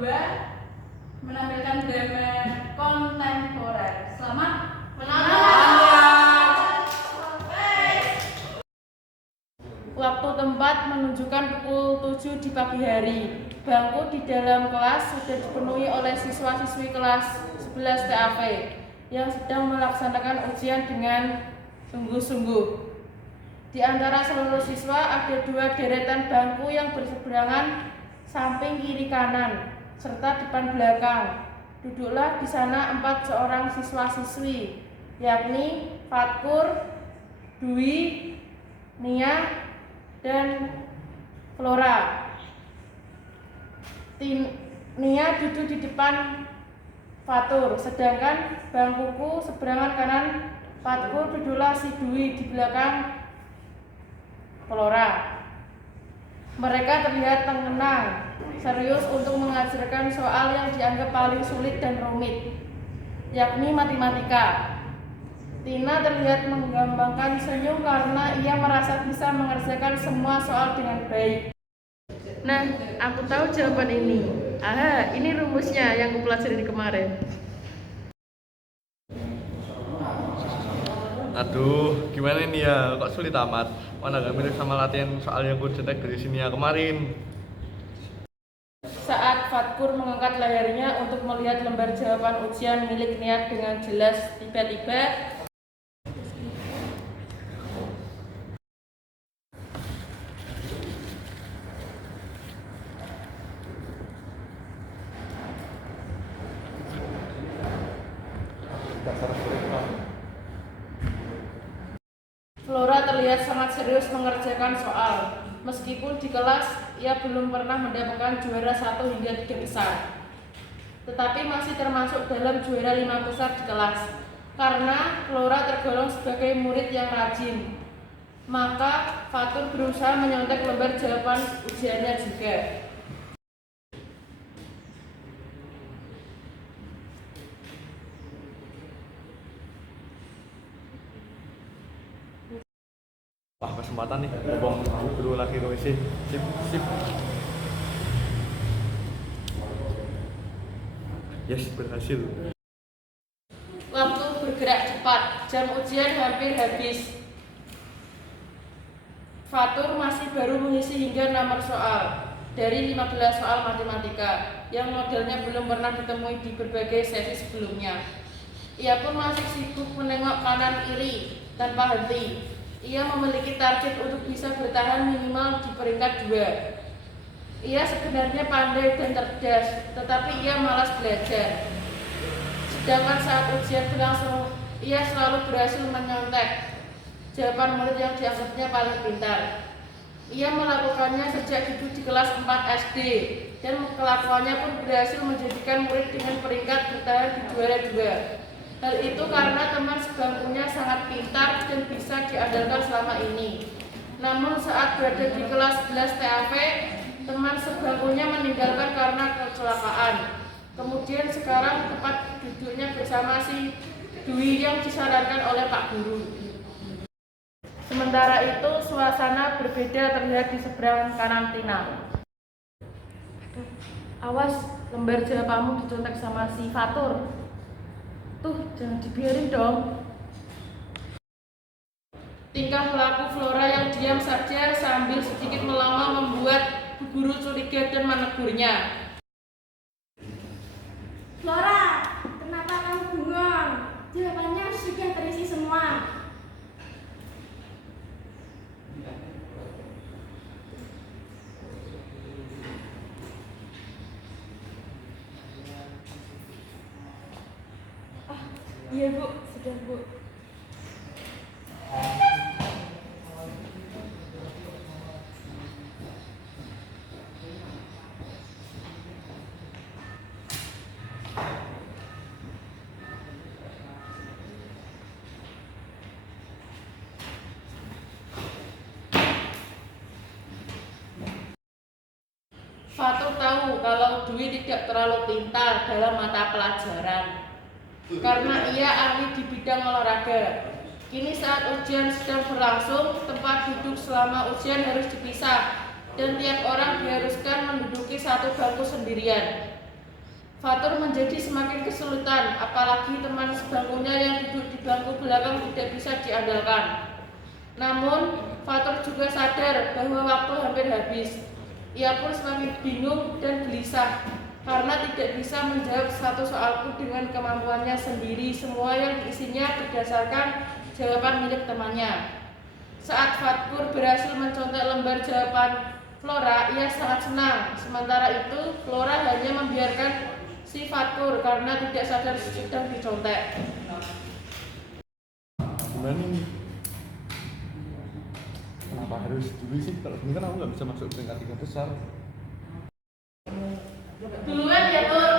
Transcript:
2 menampilkan drama kontemporer. Selamat menonton. Waktu tempat menunjukkan pukul 7 di pagi hari. Bangku di dalam kelas sudah dipenuhi oleh siswa-siswi kelas 11 TAV yang sedang melaksanakan ujian dengan sungguh-sungguh. Di antara seluruh siswa ada 2 deretan bangku yang berseberangan samping kiri kanan serta depan belakang. Duduklah di sana 4 seorang siswa-siswi, yakni Fatkur, Dwi, Nia, dan Flora. Nia duduk di depan Fatur, sedangkan bangkuku seberangan kanan Fatkur duduklah si Dwi di belakang Flora. Mereka terlihat tenang, serius untuk mengajarkan soal yang dianggap paling sulit dan rumit, yakni matematika. Tina terlihat menggambangkan senyum karena ia merasa bisa mengerjakan semua soal dengan baik. Nah, aku tahu jawaban ini. Aha, ini rumusnya yang kupelajari kemarin. Aduh, gimana ini ya? Kok sulit amat? Mana gak mirip sama latihan soal yang ku cetek dari sini ya kemarin. Saat Fatkur mengangkat layarnya untuk melihat lembar jawaban ujian milik Niat dengan jelas, tiba-tiba Flora terlihat sangat serius mengerjakan soal. Meskipun di kelas ia belum pernah mendapatkan juara 1 hingga 3 besar, tetapi masih termasuk dalam juara 5 besar di kelas. Karena Flora tergolong sebagai murid yang rajin, maka Fatur berusaha menyontek lembar jawaban ujiannya juga. Wah, kesempatan nih, ngomong guru lagi ke WC. Sip. Yes, berhasil. Waktu bergerak cepat, jam ujian hampir habis. Fatur masih baru mengisi hingga 6 soal dari 15 soal matematika yang modelnya belum pernah ditemui di berbagai sesi sebelumnya. Ia pun masih sibuk menengok kanan kiri tanpa henti. Ia memiliki target untuk bisa bertahan minimal di peringkat 2. Ia sebenarnya pandai dan cerdas, tetapi ia malas belajar. Sedangkan saat ujian berlangsung, ia selalu berhasil menyontek jawaban murid yang dianggapnya paling pintar. Ia melakukannya sejak duduk di kelas 4 SD, dan kelakuannya pun berhasil menjadikan murid dengan peringkat bertahan di juara 2. Hal itu karena teman sebangkunya sangat pintar dan bisa diandalkan selama ini. Namun saat berada di kelas 11 TAV, teman sebangkunya meninggalkan karena kecelakaan. Kemudian sekarang tempat duduknya bersama si Dwi yang disarankan oleh Pak Guru. Sementara itu suasana berbeda terlihat di seberang kanan Tina. Awas, lembar jawabanmu dicontek sama si Fatur. Tuh, jangan dibiarin dong. Tingkah laku Flora yang diam saja sambil sedikit melongo membuat Bu Guru curiga dan menegurnya. Flora, kenapa kamu bengong? Jawabannya sudah terisi semua. Iya Bu, sudah Bu. Fatur tahu kalau Dwi tidak terlalu pintar dalam mata pelajaran, karena ia ahli di bidang olahraga. Kini saat ujian sedang berlangsung, tempat duduk selama ujian harus dipisah dan tiap orang diharuskan menduduki satu bangku sendirian. Fatur menjadi semakin kesulitan, apalagi teman sebangkunya yang duduk di bangku belakang tidak bisa diandalkan. Namun, Fatur juga sadar bahwa waktu hampir habis. Ia pun semakin bingung dan gelisah karena tidak bisa menjawab satu soalku dengan kemampuannya sendiri. Semua yang diisinya berdasarkan jawaban milik temannya. Saat Fatur berhasil mencontek lembar jawaban Flora, ia sangat senang. Sementara itu, Flora hanya membiarkan si Fatur karena tidak sadar sedang dicontek. Gimana ini? Kenapa harus dulu sih? Kalau gini kan aku nggak bisa masuk peringkat 3 besar. Duluan ya, Tur.